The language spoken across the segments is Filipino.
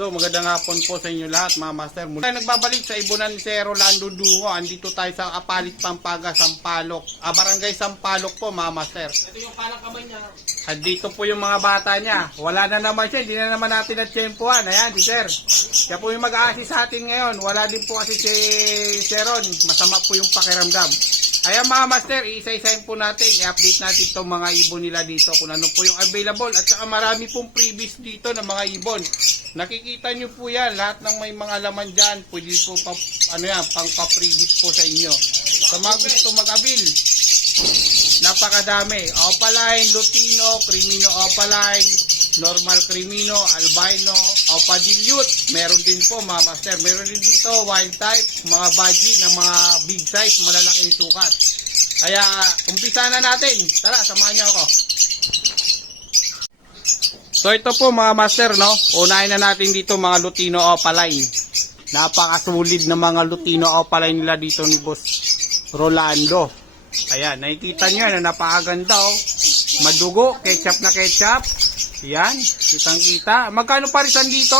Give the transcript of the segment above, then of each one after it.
So magandang hapon po sa inyo lahat mga master. Mula nagbabalik sa ibunan ni Sir Rolando Dungo. Andito tayo sa Apalit Pampaga, Sampalok. Ah, Barangay Sampalok po mga master. Ito yung parang kamay niya. Andito po yung mga bata niya. Wala na naman siya. Hindi na naman natin na tsempuhan. Ayan, si Sir. Siya po yung mag-assist sa atin ngayon. Wala din po kasi si Seron. Masama po yung pakiramdam. Ayan mga master, isa-isahin po natin. I-update natin itong mga ibon nila dito. Kung ano po yung available. At saka marami pong freebies dito ng mga ibon. Nakikita nyo po yan. Lahat ng may mga laman dyan. Pwede po pa, ano yan, pang pa-freebies po sa inyo. Sa mga gusto mag-abil, Napakadami. Opaline, Lutino, Crimino Opaline, Normal Crimino, Albino, Opa Dilute. Meron din po mga master. Meron din dito wild type, mga budgie ng mga big size, malalaking sukat. Kaya umpisa na natin. Tara, samahan niyo ako. So ito po mga master, no? Unahin na natin dito mga Lutino Opaline. Napakasulit na mga Lutino Opaline nila dito ni Boss Rolando. Ayan, nakikita nyo yan, napakaganda oh. Madugo, ketchup na ketchup. Yan, kitang kita. Magkano parisan dito?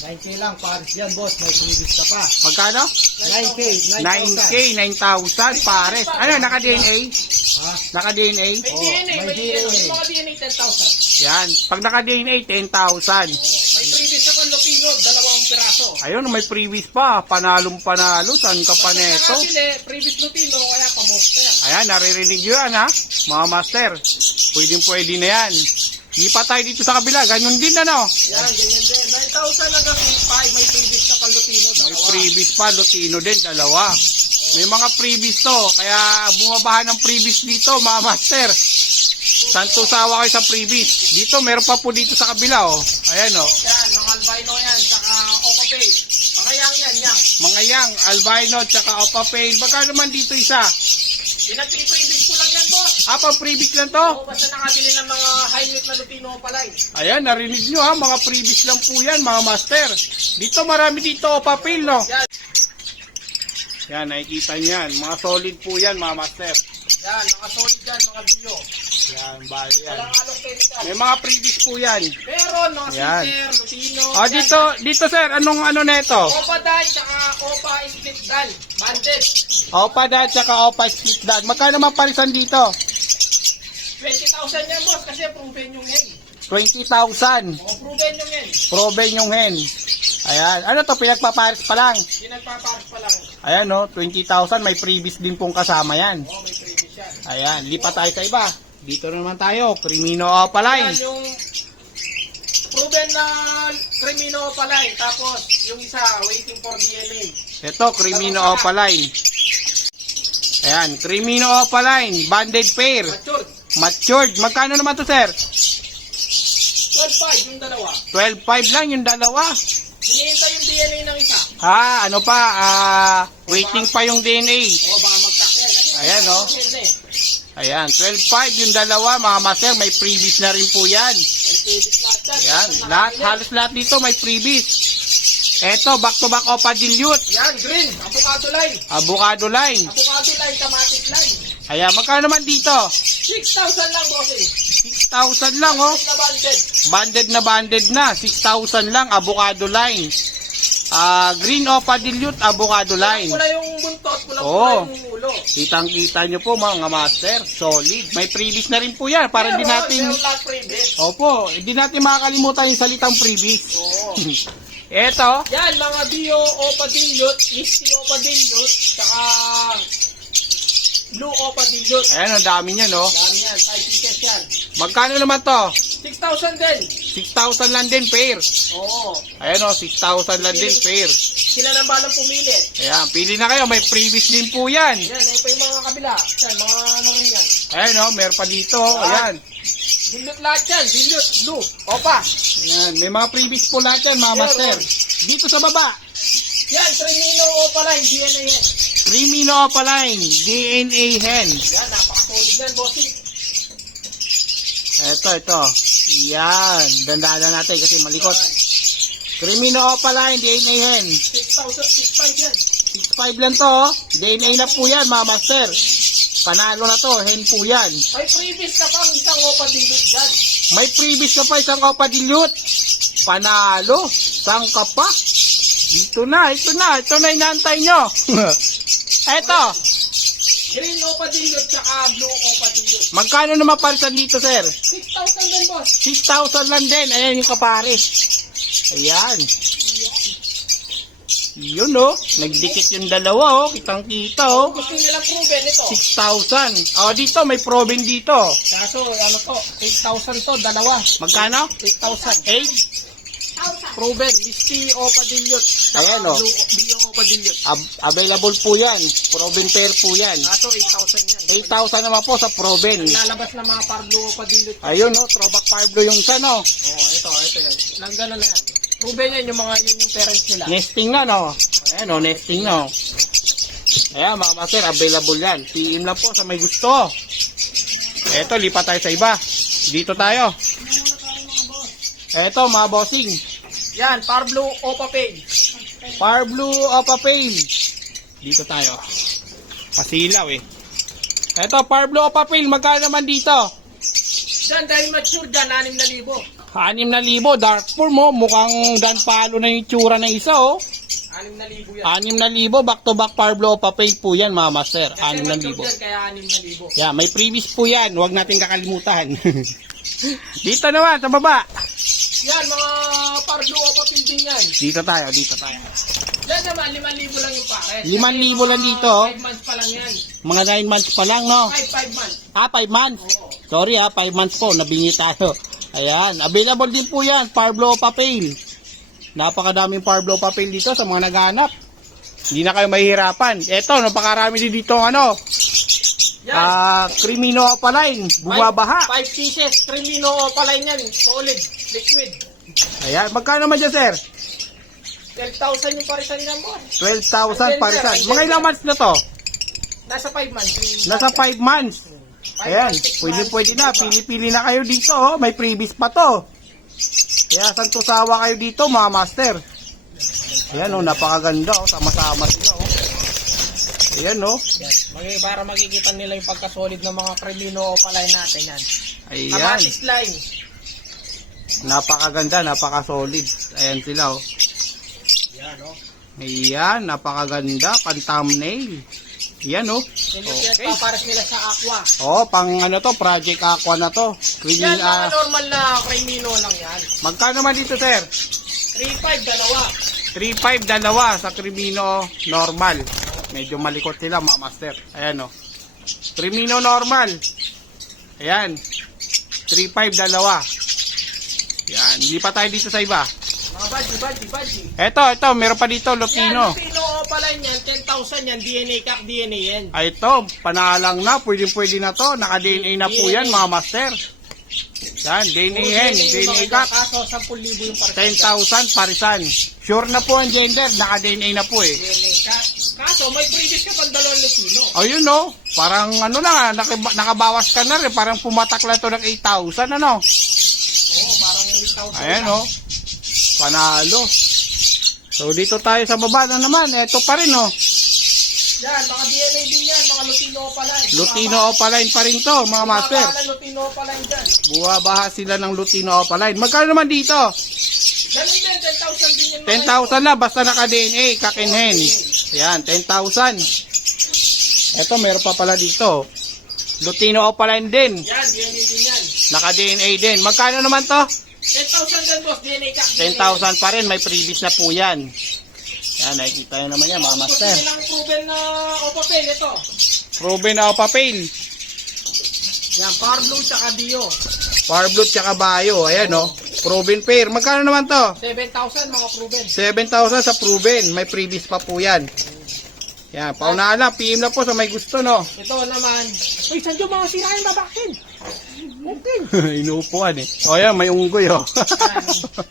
9K lang, pares yan, boss. May previous ka pa. Magkano? 9K, 9K, 9,000 pares. Ano, naka-DNA? Ha? Naka-DNA? May DNA, may DNA. May mga DNA 10,000. Yan, pag naka-DNA, 10,000. May previous ka pa Lupino, dalawang piraso. Ayun, may previous pa. Panalong panalo. Saan ka pa neto? Nakasili, previous Lupino, kaya pamoster. Ayan, naririnig nyo yan ha, mga master. Pwedeng pwede na yan. Di pa tayo dito sa kabila, ganyan din ano. Yan, ganyan din. 9,000 hanggang 8,500. May previous ka pa Lupino, May previous pa, Lutino din, dalawa. May mga previous to, kaya bumabahan ng previous dito, mga master. Santo sawa kayo sa previous. Dito, meron pa po dito sa kabila, oh. Ayan, oh. Yan, mga albino yan, tsaka Opa Pay. Mga yang yan, yang. Mga yang, albino, tsaka opa pale. Baka naman dito isa. Pinagpiprevious Ah, pang previous lang to. Oo, basta nakabili ng mga high-weight na Lupino palay. Ayan, narinig nyo ha, mga previous lang po yan, mga master. Dito, marami dito opa pale, no? Yan. Yan, nakikita nyo yan. Mga solid po yan, mga master. Yan, mga solid yan, mga bio. Yan, bali yan. Walang chemical. May mga previous po yan. Meron, mga Yan. sister, lutino. Ah, dito, dito sir, anong ano neto? Opa dal, tsaka opa split dal. Banded. Opa dad, tsaka opa split dad. Magkano naman parisan dito? 20,000 yan, boss, kasi proven yung hen. 20,000. O, proven yung hen. Proven yung hen. Ayan. Ano to, pinagpaparis pa lang. Pinagpaparas pa lang. Ayan no, 20,000. May previous din pong kasama yan. O, may previous yan. Ayan, lipat tayo sa iba. Dito na naman tayo, Crimino Opa Yan line. yung proven na crimino palay. Tapos, yung isa, waiting for DNA. Ito, Crimino Opa line. Ayan, Crimino Opa line. Banded pair. Matured. Matured. Magkano naman to sir? 12.5 yung dalawa. 12.5 lang yung dalawa. Hinihintay yung DNA ng isa. Ha, ano pa, ah, waiting pa yung DNA. O, baka magtak yan. Kasi Ayan, oh. hen eh. Ayan, 12.5 yung dalawa, mga master, may freebies na rin po yan. May previous lahat yan. Ayan, lahat, halos lahat dito may freebies. Eto, back to back Opa Dilute, Yan, green. Avocado line. avocado line. Avocado line, kamatis line. Ayan, magkano naman dito? 6,000 lang, bossing. 6,000 lang, oh. Na banded. Banded na banded na, 6,000 lang, avocado line. Ah, green Opa Dilute, avocado line. Pula yung buntot, Oo. pula yung ulo. Kitang-kita nyo po mga master, solid. May freebies na rin po yan, para hindi natin... Opo, hindi natin makakalimutan yung salitang freebies. Oo. Eto, Yan, mga bio opa dilute, misty opa dilute, saka blue opa dilute. ayan, ang dami niya, no? Dami yan, 5 pieces yan. Magkano naman to? 6,000 din. 6,000 lang din pair. Oo. Ayan o, 6,000 lang din pair. Sila nang balang pumili. Ayan, pili na kayo. May freebies din po yan. Yan, ayun pa yung mga kabila. Yan, mga ano rin yan. Ayan o, meron pa dito. Ayan. Dilute lahat yan, dilute, blue, opa. Ayan, may mga freebies po lahat yan, mga master. Dito sa baba, Yan, Trimino opa line, DNA yan. Crimino Opaline, DNA hen. Yan, napakasolid yan, bossing. Ito, ito. Yan, dandaan na natin kasi malikot. Crimino Opaline, DNA hen. 6,000, 6,500 yan. 6.5 lang to, oh. DNA na po yan, mga master. Panalo na to, hen po yan. May previous ka pang isang opa dilute dyan. May freebies ka pa isang Opa Dilute. Panalo. Saan ka pa? Dito na, ito na. Ito na inaantay nyo. Eto. Green Opa Dilute tsaka Blue Opa Dilute. Magkano naman palitan dito, sir? 6,000 din, boss. 6,000 lang din. Ayan yung kapares. Ayan. Yun oh. Nagdikit yung dalawa oh. Kitang kita oh. Gusto lang proven ito. 6,000. Oh, dito may proven dito. Kaso, ano to, 8,000 to, dalawa. Magkano? 8,000. 8? Proven, Misty Opa Dilute. tsaka Ayan, oh. Blue, Blue Opa Dilute. Ab- available po yan. Proven pair po yan. Kaso, 8,000 yan. 8,000 naman po sa proven. Lalabas na mga par Blue Opa Dilute. Ayun oh, throwback Pablo yung isa no. Oo, ito, ito yan. Lang gano'n na yan. Proven yan yung mga, yun yung parents nila. Nesting na no. Ayan oh, nesting na oh. Ayan mga master, available yan. PM lang po sa may gusto. Eto, lipat tayo sa iba. Dito tayo. Eto mga bossing. Yan, par Blue Opa Pay. Far Blue Opa Pale. Dito tayo. Pasilaw eh. Eto, Far Blue Opa Pale. Magkano naman dito? Yan, dahil mature dyan, 6,000. 6,000 dark form mo. Mukhang dan palo na yung tsura ng isa oh. 6,000 yan. 6,000 back to back Opa Pale po yan mga master. Kasi mature 6,000. dyan, kaya 6,000. Yeah, may previous po yan. Huwag natin kakalimutan. dito naman, sa baba. Yan, mga par Blue Opa Pay din yan. Dito tayo, dito tayo. Yan naman, 5,000 lang yung pares. 5,000 lang dito, oh. 5 months pa lang yan. Mga 9 months pa lang, no? 5, 5 months. Ah, 5 months. Oo. Sorry ha, 5 months po, nabingi tayo. Ayan, available din po yan, Parblo Papel. Napakadaming Parblo Papel dito sa mga naghanap. Hindi na kayo mahihirapan. Eto, napakarami din dito ano, Yan. ah, Crimino Opaline, bumabaha. 5 pieces, Trimino Opa line yan. Solid, liquid. Ayan, magkano naman dyan, sir? 12,000 yung parisan niyan, boss. 12,000 parisan. Mga ilang months na to? Nasa 5 months. Nasa 5 months. Ayan, pwede pwede na. diba? Pili-pili na kayo dito, oh. May freebies pa to. Kaya santusawa kayo dito, mga master. Ayan, oh, napakaganda, oh. Sama-sama sila, oh. Ayan, oh. Yan. Para makikita nila yung pagkasolid ng mga Trimino Opa line natin yan. Ayan. Kamatis line. Napakaganda, napaka-solid. Ayan sila, oh. Yan, oh. Ayan, napakaganda. Pan-thumbnail. Ayan, oh. Okay. Papares nila sa Aqua. Oh, pang ano to, Project Aqua na to. Creamy, Yan, mga ah. normal na Trimino lang yan. Magkano naman dito, sir? 3.5, dalawa. 3.5 dalawa sa Crimino normal. Medyo malikot sila mga master. Ayan o. Crimino normal. Ayan. 3.5 dalawa. Ayan. Hindi pa tayo dito sa iba. Badge, badge, badge. Eto, ito. Meron pa dito. Yan, Lupino. Lupino Opa line yan, 10,000 yan, DNA kak, DNA yan. Ay, ito. Panalang na. Pwede pwede na to. Naka-DNA na po yan mga master. Yan. DNA hen. DNA cut. Kaso, 10,000 yung parisan. 10,000 parisan. Sure na po ang gender. Naka-DNA na po eh. DNA cut. Kaso, may previous ka pang dalawang Lupino. Ayun no, parang ano na nakabawas ka na rin, parang pumatak lang to ng 8,000 ano. Oo, parang 8,000 Ayan no, panalo. So dito tayo sa baba na naman, eto pa rin no. Yan, mga DNA din yan, mga Lutino pala. Lutino Opaline pa rin to mga master. Mga Lutino pala dyan. Buwabaha sila ng Lutino Opaline. Magkano naman dito? Ganun din, 10,000 din yan. mga 10,000 na, basta naka-DNA, kakinhen. Ayan, 10,000. Eto, meron pa pala dito. Lutino Opaline din. ito. Yan, DNA din yan. Naka-DNA din. Magkano naman to? 10,000 din boss, DNA ka. 10,000 pa rin, may previous na po yan. Yan, nakikita nyo naman yan, mga master. Gusto nilang proven na Opa Pen, ito. Proven na papel. Yan, Power Blue tsaka Dio. Power Blood tsaka Bayo. Ayan, no. Proven pair. Magkano naman to? 7,000 mga proven. 7,000 sa proven. May previous pa po yan. Yan, paunahan lang. PM na po sa may gusto, no. Ito naman. Uy, saan yung mga sirain babakin? Okay. Inuupuan eh. O yan, may unggoy, oh.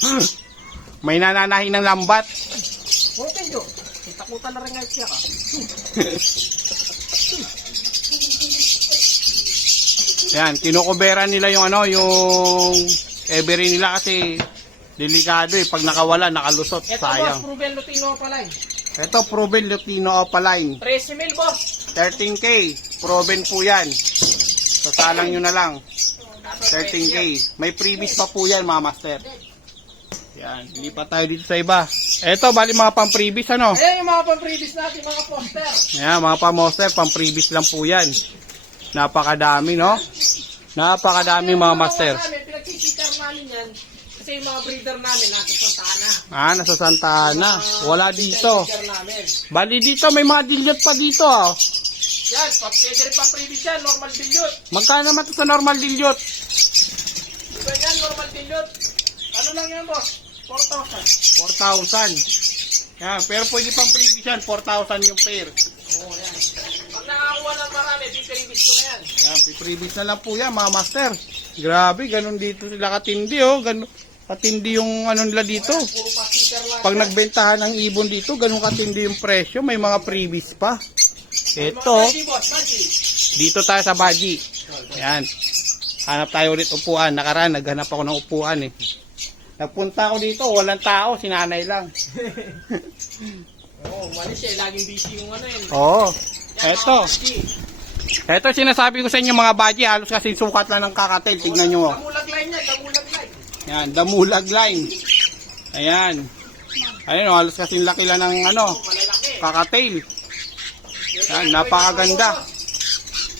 may nananahin ng lambat. Okay, Jo. Itakutan na rin nga siya ka. Yan, kinukubera nila yung ano, yung every nila kasi delikado eh. Pag nakawala, nakalusot. Ito boss, Sayang. proven Lutino pala. Ito, proven Lutino Opaline. 13 mil boss. 13K. Proven po yan. Sasalang nyo na lang. 13K. May previous pa po yan, mga master. Yan, lipat tayo dito sa iba. Eto, bali mga pang-previous ano. Ayan yung mga pang-previous natin, mga poster. Yan, mga pa-monster, pang-previous lang po yan. Napakadami, no? Napakadami mga master. Yung namin, yan. Kasi yung mga breeder namin, nasa Santana. Ah, nasa Santa Ana. Wala dito. Namin. Bali dito, may mga dilute pa dito, ah. Yan, pwede rin pang-previous yan, normal dilute. Magkano naman to sa normal dilute? Diba yan, normal dilute? Ano lang yan, boss? 4,000. 4,000. Yan, pero pwede pang previous yan, 4,000 yung pair. Oo, yan. Pag nakakuha ng marami, piprevious ko na yan. Yan, previous na lang po yan, mga master. Grabe, ganun dito sila katindi, oh. Ganun, katindi yung ano nila dito. Pag nagbentahan ng ibon dito, ganun katindi yung presyo. May mga previous pa. Ito, dito tayo sa Baji. Yan. Hanap tayo ulit upuan. Nakaraan, naghanap ako ng upuan eh. Nagpunta ako dito, walang tao, sinanay lang. Oo, malis eh. Laging busy yung ano yun. Oo. Eto. Ito sinasabi ko sa inyo mga baji, halos kasi sukat lang ng kakatel. Tignan nyo. oh. Damulag line yan, damulag line. Yan, damulag line. Ayan. Ayun, oh, halos kasi laki lang ng ano, kakatel. Yan, napakaganda.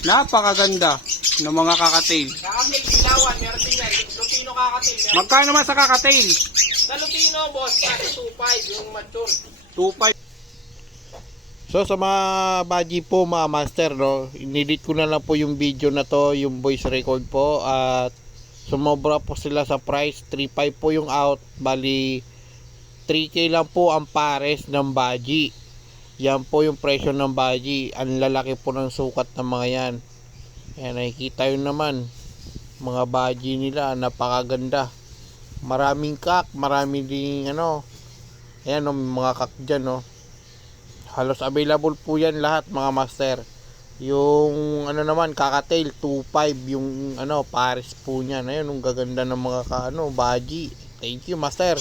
Napakaganda ng mga kakatel. Kakagay, dilawan, meron din yan. Lupino kakatil. meron. Magkano naman sa kakatel? Sa Lupino, boss, kasi 2.5 yung mature. 2.5. So sa mga baji po mga master no, inedit ko na lang po yung video na to, yung voice record po at sumobra po sila sa price, 3.5 po yung out, bali 3k lang po ang pares ng baji. Yan po yung presyo ng baji, ang lalaki po ng sukat ng mga yan. Ayan, nakikita yun naman, mga baji nila, napakaganda. Maraming kak, maraming ding ano, ayan no, may mga kak dyan no halos available po yan lahat mga master. Yung ano naman kakatail 2.5 yung ano pares po niyan. Ayun ang gaganda ng mga ka, ano baji. Thank you master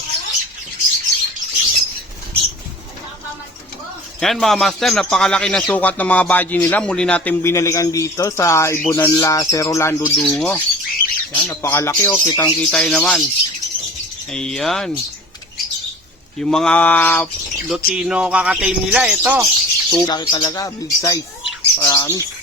Yan mga master, napakalaki na sukat ng mga baji nila. Muli natin binalikan dito sa ibunan la Cerro Lando Dungo. Yan, napakalaki oh. Kitang kita yun naman. Ayan. Yung mga Lutino kakatay nila, ito. Laki talaga, big size. Promise.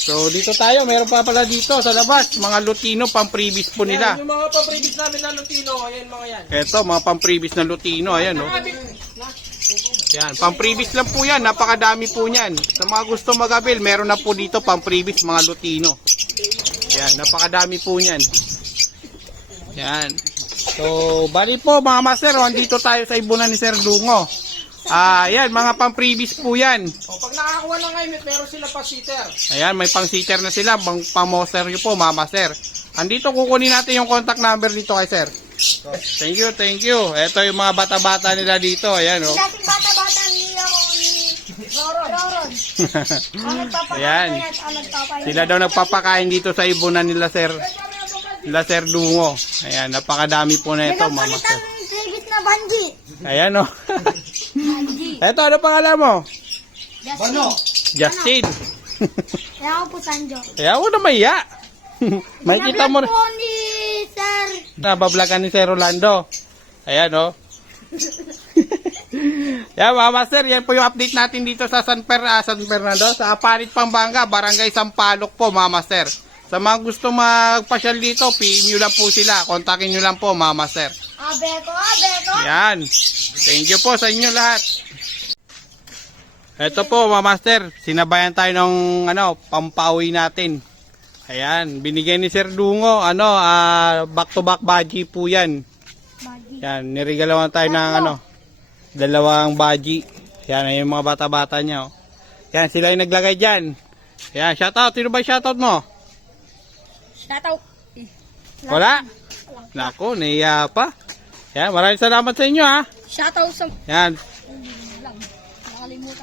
So, dito tayo. Meron pa pala dito sa labas. Mga Lutino, pang-previous po nila. Yan, yung mga pa-previous namin na Lupino, ayan mga yan. Ito, mga pang-previous na Lutino. Ayan, oh. Yan, pang-previous lang po yan. Napakadami po niyan. Sa mga gusto mag-avail, meron na po dito pang-previous mga Lutino. Yan, napakadami po niyan. Yan. So, bali po mga master, oh, andito tayo sa ibunan ni Sir Dungo. Ah, yan, mga pang-previous po yan. o, pag nakakuha ng ngayon, meron sila pa-sitter. Ayan, may pang-sitter na sila, pang pang-monster nyo po, mga master. Andito kukunin natin yung contact number dito kay Sir. Thank you, thank you. Ito yung mga bata-bata nila dito. Ayan, oh. Dating bata-bata ni ako ni Roron. Roron. Ang nagpapakain Ayan. Sila daw nagpapakain dito sa ibunan nila Sir. Nila Sir Dungo. Ayan, napakadami po na ito, mama sir. David na Banji. Ayan oh. Banji. Ito, ano pangalan mo? Justin. Justin. Kaya ako po Sanjo. Kaya ako na maiya. Makikita mo Nablog po ni Sir. Nabablagan ni Sir Rolando. Ayan oh. Yan mga master, yan po yung update natin dito sa San, per, ah, San Fernando, sa Aparit, Pampanga, Barangay Sampaloc po mga master. Sa mga gusto magpasyal dito, PM nyo lang po sila. Kontakin nyo lang po mga master. Abe ko, abe ko. Yan. Thank you po sa inyo lahat. Ito po mga master, sinabayan tayo ng ano, pampawi natin. Ayan, binigay ni Sir Dungo, ano, ah, back to back baji po yan. Yan, nirigalawan tayo ng ano, dalawang baji. Yan, ayun yung mga bata-bata niya. Oh. Yan, sila yung naglagay dyan. Yan, shoutout. Sino ba yung shoutout mo? Tataw. Wala? Nako, naiya pa. Yan, maraming salamat sa inyo ha. Shoutout sa... Yan, Nakalimutan.